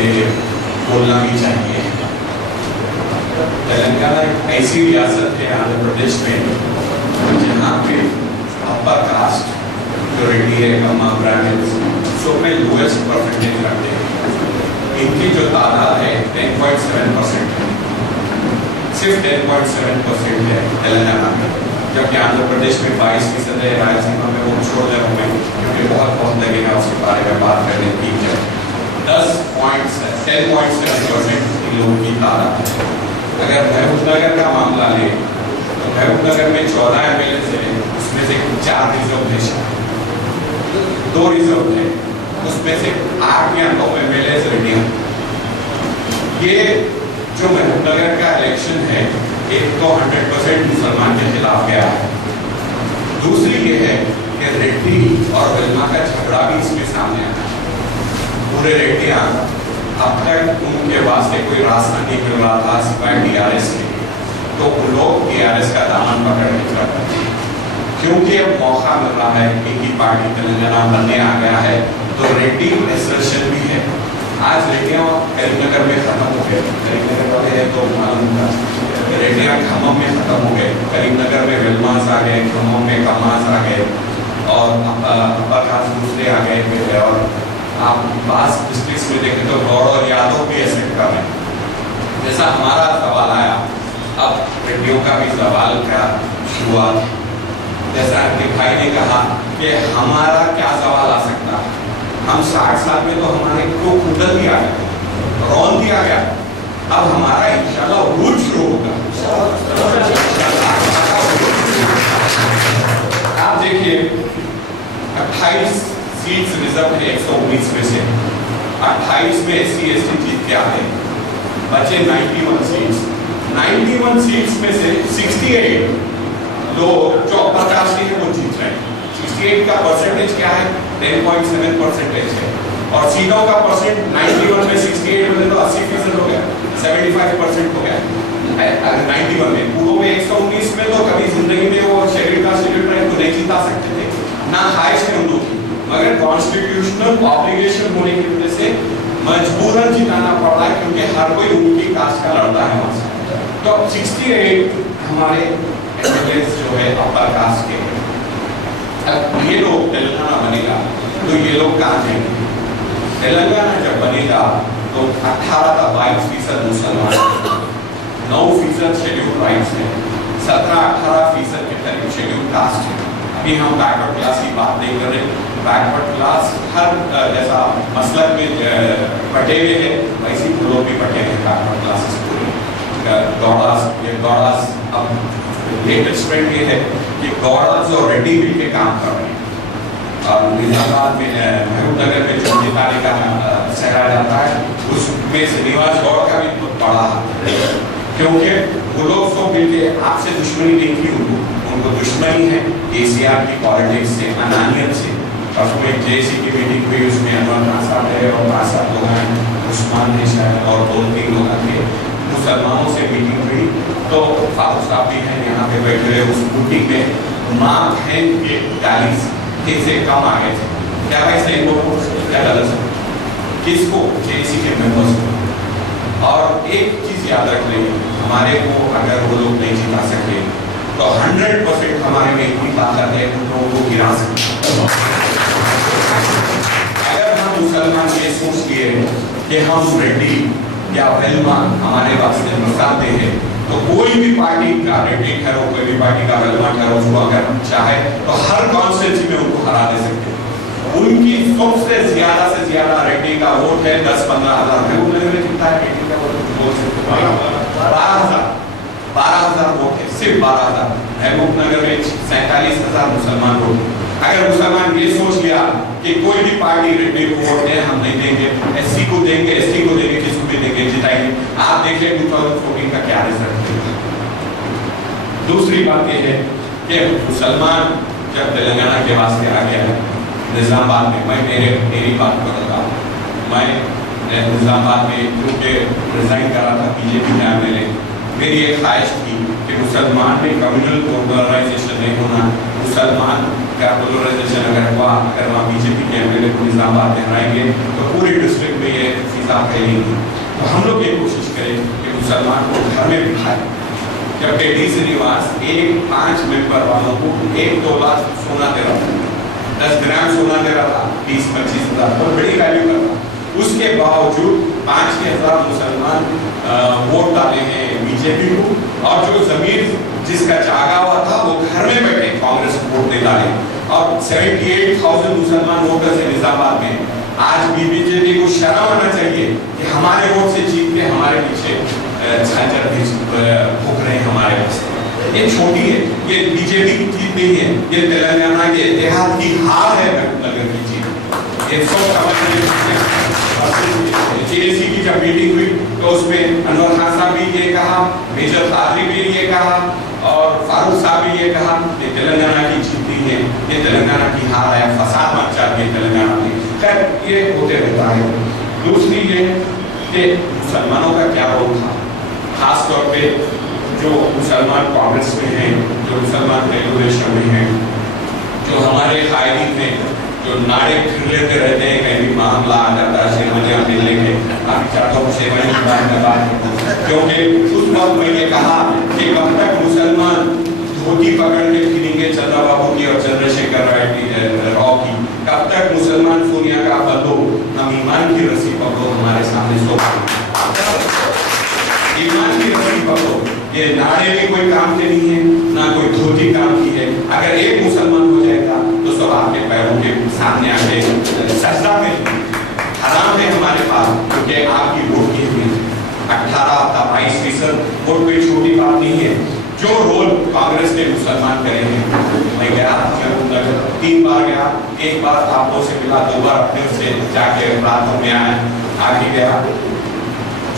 یہ بولنا بھی چاہیے. تلنگانہ ایک ایسی ریاست ہے آندھرا پردیش میں جہاں پہ اپر کاسٹ جو ریڈی ہے, کما, برہمنس, سب میں لویسٹ پرسنٹیج رکھتے ہیں. ان کی جو تعداد ہے 10.7% ہے, صرف 10.7% ہے تلنگانہ میں, جبکہ آندھرا پردیش میں 22% ہے. رائلسیما میں وہ چھوڑ دے رہا ہوں میں کیونکہ بہت لگے گا اس کے بارے میں بات کرنے کی. 10.7% ان لوگوں کی تعداد ہے. اگر محبوب نگر کا معاملہ لیں تو محبوب نگر میں 14 MLAs ہیں, اس میں سے 4 ریزرو ہیں, 2 ریزرو ہیں, اس میں سے 8 یا 9 MLAs ریڈی ہیں. یہ جو محبوب نگر کا الیکشن ہے ایک تو 100% مسلمان کے خلاف گیا ہے. دوسری یہ ہے کہ ریڈی اور ولما کا جھگڑا بھی اس میں سامنے آیا. پورے ریڈیاں اب تک ان کے واسطے کوئی راستہ نہیں مل رہا تھا سوائے DRS کے, تو ان لوگ DRS کا دامن پکڑ کے چلتے تھے. کیونکہ اب موقع مل رہا ہے, ایک ہی پارٹی تلنگانہ بننے آ گیا ہے, تو ریڈی ایسوسیشن بھی ہے. آج ریڈیاں کریم نگر میں ختم ہو گئے, کریم نگر والے ہیں تو معلوم تھا, ریڈیاں کھمم میں ختم ہو گئے. کریم نگر میں ولماس آ گئے, کھمم میں کماس آ گئے, اور اپر کاسٹ دوسرے آ گئے. اور آپ بعض ڈسٹرکٹس میں دیکھیں تو گوڑ اور یادو بھی ایسے کم ہے. جیسا ہمارا سوال آیا, اب ریڈیو کا بھی سوال کا شروعات. جیسا کہ بھائی نے کہا کہ ہمارا کیا سوال آ سکتا ہے, ہم 60 سال میں تو ہمارے کو کودل بھی آ گیا, رون بھی آ گیا. اب ہمارا انشاءاللہ عروج شروع ہوگا. آپ دیکھیے 28 سیٹس ریزرو ہے 119 میں سے, 28 میں SC ST جیت کے آتے ہیں, بچے 91 سیٹس. 91 سیٹس میں سے 68 لوگ جو اپر کاسٹ ہیں وہ جیت رہے ہیں. 68 کا پرسنٹیج کیا ہے, 10.7% ہے, اور سیٹوں کا پرسنٹ 91 میں 68 میں تو 80% ہو گیا, 75% ہو گیا. 91 میں پوروں میں 119 میں تو کبھی زندگی میں وہ شیڈول کاسٹ شیڈول ٹرائب کو نہیں جیتا سکتے تھے, نہ ہائیسٹ ہے ان لوگ کی, مگر کانسٹیٹیوشنل آبلیگیشن ہونے کی وجہ سے مجبوراً جتانا پڑا ہے, کیونکہ ہر کوئی ان کی کاسٹ کا لڑتا ہے وہاں سے. تو 68 ہمارے MLAs جو ہے اپر کاسٹ کے. اب یہ لوگ تلنگانہ بنے گا تو یہ لوگ کہاں جائیں گے؟ تلنگانہ جب بنے گا تو 18 تا 22% مسلمان, 9% شیڈیول رائٹس ہیں, 17-18% کے قریب شیڈیول کاسٹ ہے. ابھی ہم بیکورڈ کلاس کی بات نہیں کر رہے. بیکورڈ کلاس ہر جیسا مسلک میں بٹے ہوئے ہیں ویسی لوگ بھی بٹے ہیں بیکورڈ کلاسز پوری. گوڑاس اب لیٹسٹ ٹرینڈ یہ ہے کہ گوڑاس اور ریڈی مل کے کام کر رہے ہیں. اور نظام آباد میں محبوب نگر میں جو جتانے کا سہرایا جاتا ہے اس میں سنیواس گوڑ کا بھی بہت بڑا ہاتھ ہے, کیونکہ وہ لوگ تو مل کے آپ سے دشمنی نہیں کی, ان کو دشمنی ہے KCR کی پالیٹکس سے, انانیت سے. پرسوں میں JC کی میٹنگ ہوئی, اس میں انور خان صاحب ہے اور 5-7 لوگ ہیں, عثمان نے شاید اور 2-3 لوگ تھے. مسلمانوں سے میٹنگ ہوئی تو فاروق صاحب بھی ہیں یہاں پہ بیٹھے ہوئے. اس میٹنگ میں ماں بہن کے 40 سے کم آ گئے تھے. کیا بھائی سے ان کو کیا غلط ہے, کس کو, JC کے ممبرس کو. اور ایک چیز یاد رکھ لیں, ہمارے کو اگر وہ لوگ نہیں جتا سکتے تو 100% ہمارے میں اتنی طاقت ہے ان لوگوں کو گرا سکتے. اگر ہم مسلمان یہ سوچ لیے کہ ہم ریڈی یا ولما ہمارے واسطے مساتے ہیں تو کوئی بھی پارٹی کا ریڈی ٹھہرو, کوئی بھی پارٹی کا ولما ٹھہرو, اس کو اگر چاہے تو ہر کانسٹیچوئنسی میں ان کو ہرا دے سکتے. ان کی سب سے زیادہ ریڈی کا ووٹ ہے 10-15 ہزار. محبوب نگر میں کتنا ہے ریڈی کا ووٹ؟ بول سکتے 12,000 ووٹ ہے, صرف 12,000. محبوب نگر میں 47,000 مسلمان ووٹ. اگر مسلمان یہ سوچ لیا کہ کوئی بھی پارٹی ریڈی کو ووٹ دے, ہم نہیں دیں گے, SC کو دیں گے, ST کو دیں گے, کس کو بھی دیں گے, جتائیں گے. آپ دیکھ لیں 2014 کا کیا رزلٹ ہے. دوسری بات یہ ہے کہ مسلمان جب تلنگانہ کے واسطے آ گیا ہے نظام آباد میں, میں میری بات بتاتا ہوں, میں نظام آباد میں کیونکہ ریزائن کرا تھا BJP میں, میری ایک خواہش تھی کہ مسلمان میں کمیونل آرگنائزیشن نہیں ہونا, مسلمان का पोलराइजेशन अगर हुआ, अगर वहाँ बीजेपी के एमएलए को निजामाबाद में हराएंगे तो पूरे डिस्ट्रिक्ट में ये फिजा फैलेंगी। तो हम लोग ये कोशिश करें कि मुसलमान को घर में बिठाएं। जब डी श्रीनिवास 5 मेंबर वालों को 1 तोला सोना दे रहा था, 10 ग्राम सोना दे रहा था, 20-25 हज़ार, बहुत बड़ी वैल्यू का था। उसके बावजूद 5,000 मुसलमान वोट डाले हैं बीजेपी को, और जो जमीन जिसका जागा हुआ था वो घर में बैठे कांग्रेस को वोट दे डाले। और 78,000 मुसलमान वोटर्स हैं निजामाबाद में। आज भी बीजेपी को शर्म आना चाहिए कि हमारे वोट से जीत के हमारे पीछे झांझर फूक रहे हैं हमारे पास। ये छोटी है, ये बीजेपी की जीत नहीं है, ये तेलंगाना के इतिहास की हार है महबूबनगर की जीत। ये सब समझ जेएसी की जब मीटिंग हुई तो उसमें अनवर खान साहब भी ये कहा, मेजर कादरी भी ये कहा, और फारूक साहब भी ये कहा, ये तेलंगाना की जीत नहीं है, ये तेलंगाना की हार है, फसाद मच जाती है तेलंगाना में। खैर ये होते रहता है। दूसरी ये कि मुसलमानों का क्या रोल था, खास तौर पे जो मुसलमान कांग्रेस में हैं, जो मुसलमान तेलुगु देशम में हैं, जो हमारे कायदीन हैं, जो नारे फिर लेते रहते हैं, कहीं भी मामला आ जाता है शेरवंजियां मिलने के, आप चाहता हूँ शेरवंजी के बारे में बात, क्योंकि उस वक्त मैंने कहा कि कब तक मुसलमान धोती पकड़ के फिरेंगे चंद्रबाबू की और चंद्रशेखर राव की, कब तक मुसलमान सोनिया का बदलो, हम ईमान की रस्सी पकड़ो हमारे सामने सो ईमान की रस्सी पकड़ो। ये नारे भी कोई काम के नहीं है, ना कोई धोती काम की है। अगर एक मुसलमान हो जाएगा तो सब आपके पैरों के सामने आके सजदा में हराम है हमारे पास, क्योंकि आपकी वोट की हुई 18-22% वोट कोई छोटी बात नहीं है। जो रोल कांग्रेस ने मुसलमान करे हैं, मैं गया 3 बार गया, 1 बार आप लोगों से मिला, 2 बार अपने से जाके रातों में आया, आगे गया।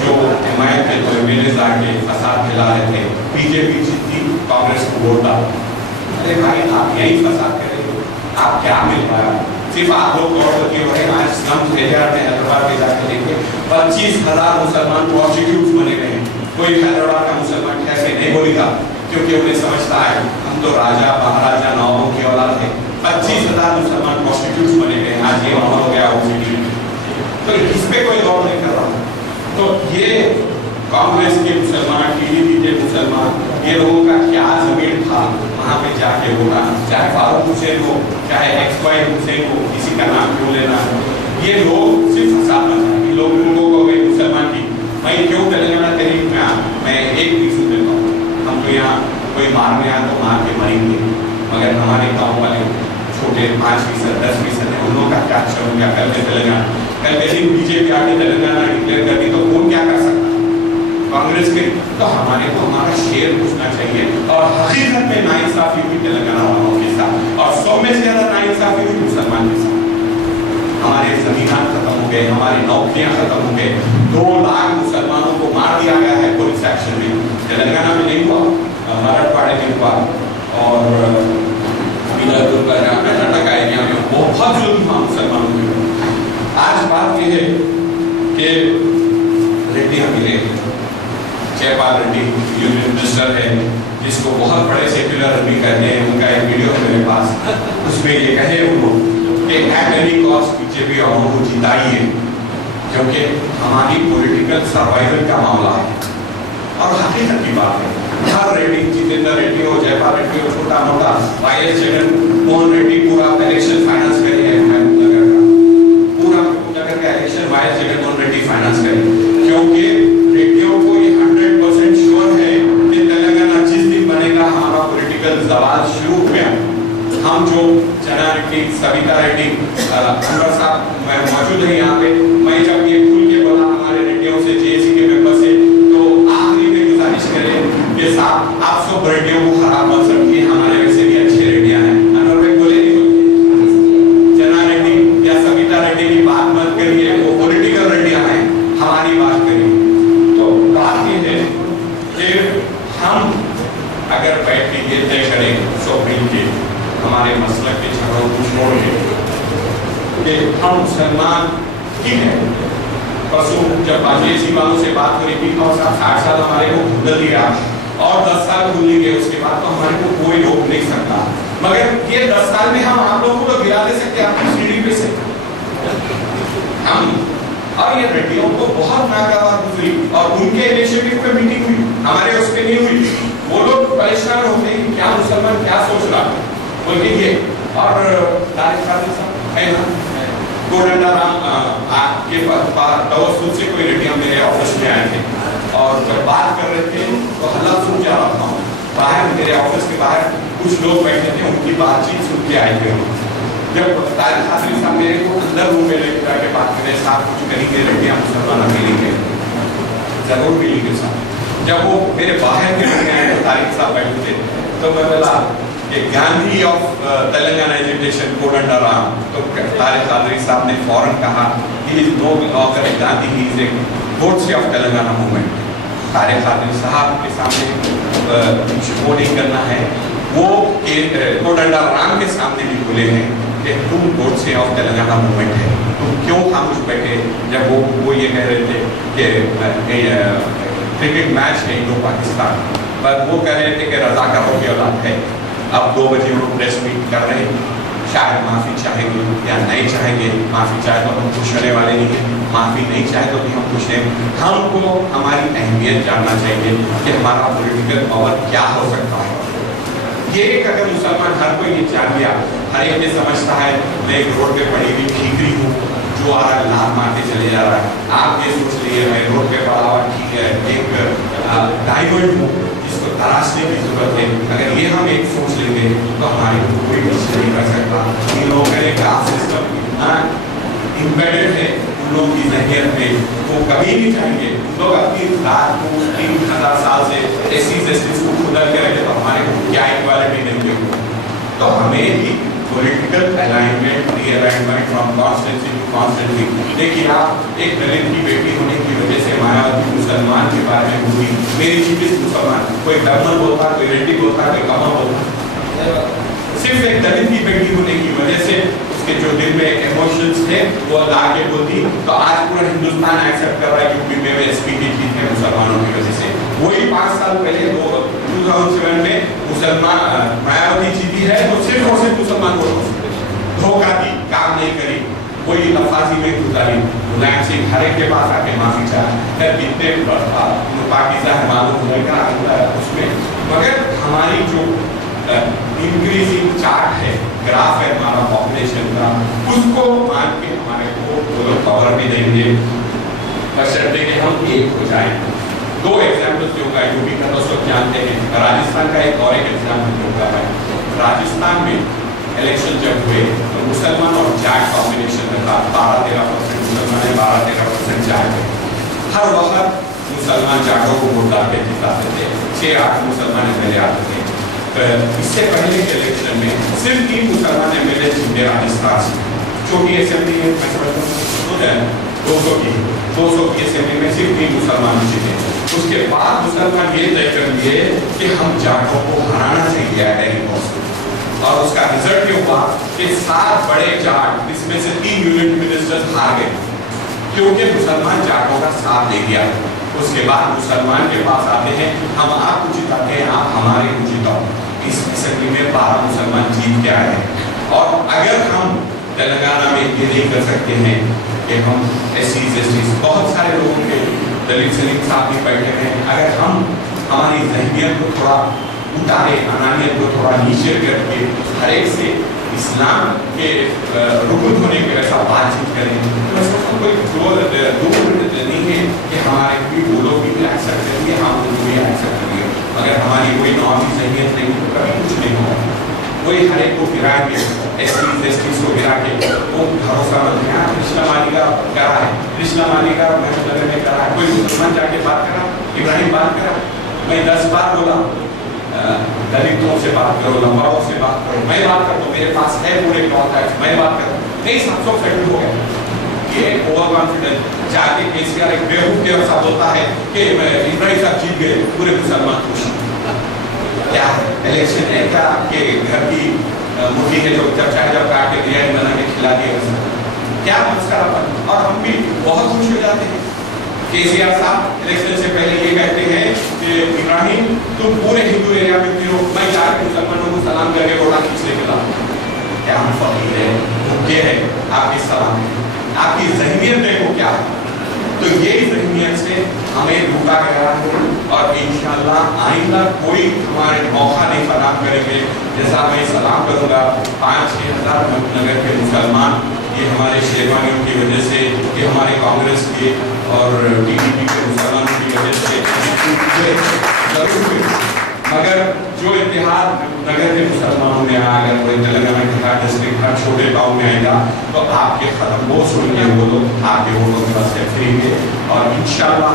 जो हिमायत के जो एमएलए जाके फसाद फैला रहे थे, बीजेपी जीती, कांग्रेस को वोट डाला। अरे भाई आप यही फसाद करेंगे, आप क्या मिल पाया? सिर्फ आप लोग करोड़पति हो रहे हैं। आज स्लम्स एरिया में हैदराबाद में जाके देखिए 25,000 मुसलमान प्रोस्टिट्यूट्स बने हुए हैं। कोई हैदराबाद का मुसलमान कैसे नहीं बोलेगा, क्योंकि उन्हें समझता है हम तो राजा महाराजा नवाबों की औलाद है। 25,000 मुसलमान प्रोस्टिट्यूट्स बने हुए हैं। आज ये मामला हो गया तो इस पे कोई गौर नहीं कर रहा। तो ये कांग्रेस के मुसलमान, टीडीपी के मुसलमान, ये लोगों का क्या जमीन था वहाँ पे जाके होना, चाहे फारूक हुसैन हो, चाहे XY हुसैन हो, किसी का नाम क्यों लेना, ये लोग सिर्फ फसाद मचाएंगे। लोगों को गए मुसलमान की, मैं क्यों तेलंगाना तहरीक में मैं एक रीजन देता हूँ, हम तो यहाँ कोई मारने आया तो मार के मरेंगे, मगर हमारे गाँव वाले छोटे 5%, 10% है, उन लोगों का क्या अच्छा हो गया। कल यदि बीजेपी आके तेलंगाना डिक्लेयर कर दी तो कौन क्या कर सकता है? कांग्रेस के। तो हमारे को हमारा शेयर पूछना चाहिए। और हकीकत में नाइंसाफी हुई तेलंगाना वालों के साथ, और 100 में से ज्यादा नाइंसाफी हुई मुसलमान के साथ। हमारे जमीनात खत्म हो गए, हमारी नौकरियां खत्म हो गए, 2 लाख मुसलमानों को मार दिया गया है पुलिस एक्शन में। तेलंगाना में नहीं हुआ, मराठवाड़े में हुआ, और कर्नाटक एरिया में बहुत जुल्म हुआ मुसलमानों में। आज बात यह है कि रेड्डी मिले, जयपाल रेड्डी यूनियन मिनिस्टर है, जिसको बहुत बड़े सेक्युलर आदमी कहते हैं। उनका एक वीडियो है मेरे पास, उसमें ये कहे उन्होंने कि एट एनी कॉस्ट बीजेपी और को जिताइए, क्योंकि हमारी पॉलिटिकल सर्वाइवल का मामला है। और हकीकत की बात है, हर रेड्डी, जितेंद्र रेड्डी हो, जयपाल रेड्डी हो, छोटा मोटा, वाईएस जगनमोहन रेड्डी पूरा इलेक्शन फाइनेंस करे है, महबूबनगर का पूरा महबूबनगर का इलेक्शन वाईएस जगनमोहन रेड्डी फाइनेंस करे, क्योंकि रेड्डियों को ये 100% श्योर है कि तेलंगाना जिस दिन बनेगा हमारा पॉलिटिकल सवाल शुरू हो गया। हम जो जना रेड्डी, सविता रेड्डी, अनवर साहब मौजूद है यहाँ पे, मैं जब ये खुल के बोला हमारे रेड्डियों से, जेएसी के मेंबर से, तो आखिरी में गुजारिश करें कि साहब आप सब रेड्डियों को खराब मत समझिए, हमारे वैसे भी अच्छे रेड्डियां हैं। अनवर भाई बोले नहीं बोले, जना रेड्डी या सविता रेड्डी की बात मत करिए, वो पॉलिटिकल रेड्डियां हैं, हमारी बात करिए। तो बात ये है कि हम अगर बैठ के ये तय करें सुप्रीम के हमारे मसलक के झगड़ों को छोड़ के कि हम मुसलमान ही हैं। परसों जब बाजेसी वालों से बात करी थी, और 60 साल हमारे को खुद दिया और 10 साल खुद गए, उसके बाद तो हमारे को कोई रोक नहीं सकता। मगर ये 10 साल में हम आप लोगों को तो गिरा दे सकते आपकी सीढ़ी पे से हम। और ये बेटियों को बहुत नागवार गुजरी और उनके इनिशिएटिव पे मीटिंग हुई, हमारे उस पे नहीं हुई। वो लोग परेशान होते हैं क्या मुसलमान क्या सोच रहा बोल के ये। और कोदंडाराम के तवज्जुह से कोई रेडियो मेरे ऑफिस में आए थे और जब बात कर रहे थे तो हल्ला सुन जा रहा था बाहर, मेरे ऑफिस के बाहर कुछ लोग बैठे थे, उनकी बातचीत सुन के आए थे। जब तारिक हाजिरी साहब मेरे को अंदर रूम में लेकर जाके बात करें साहब कुछ करेंगे रेडियो मुसलमान मिलेंगे जरूर मिलेंगे साहब। जब वो मेरे बाहर के लोग आए तो तारिक साहब बैठे थे तो मैं बोला कि गांधी ऑफ तेलंगाना एजुकेशन कोदंडाराम, तो तारिक हाजिरी साहब ने फौरन कहा he is no longer Gandhi, he is a Godse of Telangana movement. Tariq Hajiri साहब के सामने वो नहीं करना है, वो कोदंडाराम के सामने भी बोले हैं कि तुम गोडसे ऑफ तेलंगाना मूवमेंट है, तुम क्यों खामोश बैठे जब वो ये कह रहे थे कि क्रिकेट मैच है इंडो पाकिस्तान, पर वो कह रहे थे कि रज़ाकारों की औलाद है। अब 2 बजे वो प्रेस मीट कर रहे हैं, शायद माफ़ी चाहेंगे या नहीं चाहेंगे। माफ़ी चाहे तो हम खुश होने वाले नहीं हैं, माफ़ी नहीं चाहे तो भी हम खुश हैं। हमको हमारी अहमियत जानना चाहिए कि हमारा पॉलिटिकल पावर क्या हो सकता है। ये अगर मुसलमान हर कोई ये जान लिया, हर एक ये समझता है मैं एक रोड पे पड़ी हुई ठीकरी हूँ जो आ रहा है लाभ मारते चले जा रहा है। आप ये सोच लीजिए मैं रोड पे पड़ा हुआ ठीक है एक डायमंड हूँ जिसको तराशने की जरूरत है। अगर ये हम एक सोच लेंगे तो हमारे को कोई कुछ नहीं कर सकता। इन लोगों का क्लास सिस्टम इतना इम्बेडेड है उन लोगों की ज़हनियत में, वो कभी नहीं चाहेंगे। लोग अपनी रात को 3000 साल से ऐसी जस्टिस को खुदल के रखे तो हमारे को क्या इक्वालिटी नहीं होगी। तो हमें भी political alignment realignment from constituency to constituency. देखिए आप एक दलित की बेटी होने की वजह से मायावती मुसलमान के बारे में बोली, मेरी चीज मुसलमान, कोई धर्म बोलता, कोई रेड्डी बोलता, कोई कमल बोलता, सिर्फ एक दलित की बेटी होने की वजह से उसके जो दिल में इमोशंस थे वो ला के बोलती। तो आज पूरा हिंदुस्तान एक्सेप्ट कर रहा है यूपी में एसपी की जीत है मुसलमानों की वजह से। वही 5 साल पहले 2007 में मुसलमान मायावती जीती है तो सिर्फ और सिर्फ मुसलमान वोट हो सकते, धोखा दी, काम नहीं करी, वही लफाजी में गुजारी। मुलायम सिंह हर एक के पास आके माफी चाहे कितने पाकिस्तान है मालूम होगा उसमें, मगर हमारी जो इंक्रीजिंग चार्ट है, ग्राफ है हमारा पॉपुलेशन का, उसको मान के हमारे को वो लोग पावर भी देंगे बशर्ते कि हम एक हो जाएं। 2 एग्जाम्पल्स दूंगा, यूपी का तो सब जानते हैं, राजस्थान का एक और एक एग्जाम्पल दूंगा है। राजस्थान में इलेक्शन जब हुए तो मुसलमान और जाट कॉम्बिनेशन में था, 12-13% मुसलमान है, 12-13% जाट है। हर वक्त मुसलमान जाटों को वोट डालते जिताते थे, 6-8 मुसलमान एमएलए आते थे। इससे पहले के इलेक्शन में सिर्फ 3 मुसलमान एमएलए जीते राजस्थान से। छोटी असेंबली है, मैं समझता हूँ 200 की असेंबली में सिर्फ 3 मुसलमान जीते। उसके बाद मुसलमान ये तय कर लिए कि हम जाटों को हराना चाहिए एट कॉस्ट, और उसका रिजल्ट ये हुआ कि 7 बड़े जाट, इसमें से 3 यूनियन मिनिस्टर्स हार गए क्योंकि मुसलमान जाटों का साथ दे दिया। उसके बाद मुसलमान के पास आते हैं, हम आपको जिताते हैं, आप हमारे को जिताओ। इस असेंबली में 12 मुसलमान जीत के आए हैं। और अगर हम तेलंगाना में ये नहीं कर सकते हैं कि हम ऐसी जस्टिस, बहुत सारे लोगों के दलित सलीम साहब भी बैठे हैं, अगर हम हमारी ज़हनियत को थोड़ा उतारे, अनानियत को थोड़ा नीचे करके हर एक से इस्लाम के रुकन होने के वैसा बातचीत करें तो इसमें कोई दूर नहीं है कि हमारे भी वो लोग भी एक्सेप्ट करेंगे, हम उनको भी एक्सेप्ट करेंगे। अगर हमारी कोई नॉर्मल ज़हनियत नहीं तो कभी कुछ नहीं होगा। कोई हर एक को गिरा के एसटीज को गिरा के वो भरोसा मत है। कृष्णा माली का करा है, कृष्णा माली का महबूबनगर में करा है, कोई मुसलमान जाके बात करा, इब्राहिम बात करा, मैं 10 बार बोला दलितों से बात करो, लंबाओं से बात करो, मैं बात करता हूँ, मेरे पास है पूरे कॉन्टैक्ट, मैं बात करता हूँ, नहीं 700 सेटल हो गए। ये ओवर कॉन्फिडेंस जाके केसीआर एक बेवकूफ के साथ होता है कि इब्राहिम साहब जीत गए, पूरे मुसलमान खुश। क्या इलेक्शन है क्या आपके घर की मुर्गी है जो जब चाहे जब काट के बिरयानी बना के खिला दिया, क्या मस्करापन। और हम भी बहुत खुश हो जाते हैं। केसीआर साहब इलेक्शन से पहले ये कहते हैं کہ ابراہیم تم پورے ہندو ایریا میں ہو، میں جا کے مسلمانوں کو سلام کر کے گھوڑا کھینچ لے کے لاؤں، کیا ہم فقیر ہے؟ بھوکے ہے؟ آپ کی سلام ہے، آپ کی ذہنیت دیکھو کیا ہے۔ تو یہی ذہنیت سے ہمیں روکا گیا ہے اور انشاءاللہ آئندہ کوئی ہمارے موقع نہیں فراہم کریں گے۔ جیسا میں سلام کروں گا 5-6 ہزار محبوب نگر کے مسلمان، یہ ہمارے شیروانیوں کی وجہ سے، یہ ہمارے کانگریس کے اور ٹی ڈی پی کے مسلمانوں کی وجہ سے ضرور ہوئے، مگر جو اتحاد نگر کے مسلمانوں میں آیا، اگر کوئی تلنگانہ اتحاد ڈسٹرکٹ ہر چھوٹے گاؤں میں آئے گا تو آپ کے قدم وہ سن کے وہ لوگ آپ کے ووٹوں کے پاس پھریں گے، اور انشاءاللہ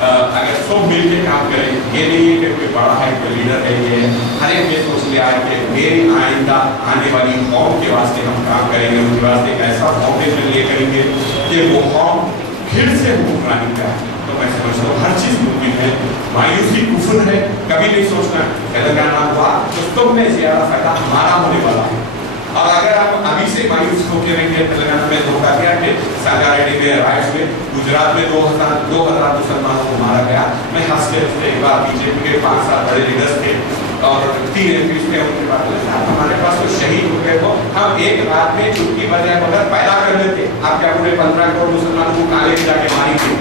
اگر سب مل کے کام کریں، یہ نہیں ہے کہ کوئی بڑا ہے، کوئی لیڈر ہے، یہ ہے، ہر ایک یہ سوچ لیا ہے کہ میری آئندہ آنے والی قوم کے واسطے ہم کام کریں گے، ان کے واسطے ایک ایسا فاؤنڈیشن لیے کریں گے کہ وہ قوم پھر سے حکمرانی کرے۔ تو میں سمجھتا ہوں ہر چیز ممکن ہے، مایوسی کفر ہے، کبھی نہیں سوچنا تلنگانہ ہوا تو تم میں زیادہ فائدہ ہمارا ہونے والا ہے، اور اگر ہم ابھی سے مایوس ہو کے رہیں گے، تلنگانہ میں دھوکہ دیا کہ سنگاریڈی میں رائٹس میں گجرات میں 2000 مسلمانوں کو مارا گیا، میں ہنس کے ایک بار بی جے پی کے 5 سال بڑے لیڈرز تھے اور 3 ایم پیز تھے، ان کے بعد ہمارے پاس تو شہید ہو گئے، تو ہم ایک رات میں چٹکی بجائے مگر پیدا کر لیتے، آپ کیا پورے 15 کروڑ مسلمانوں کو کالے جا کے ماری تھی،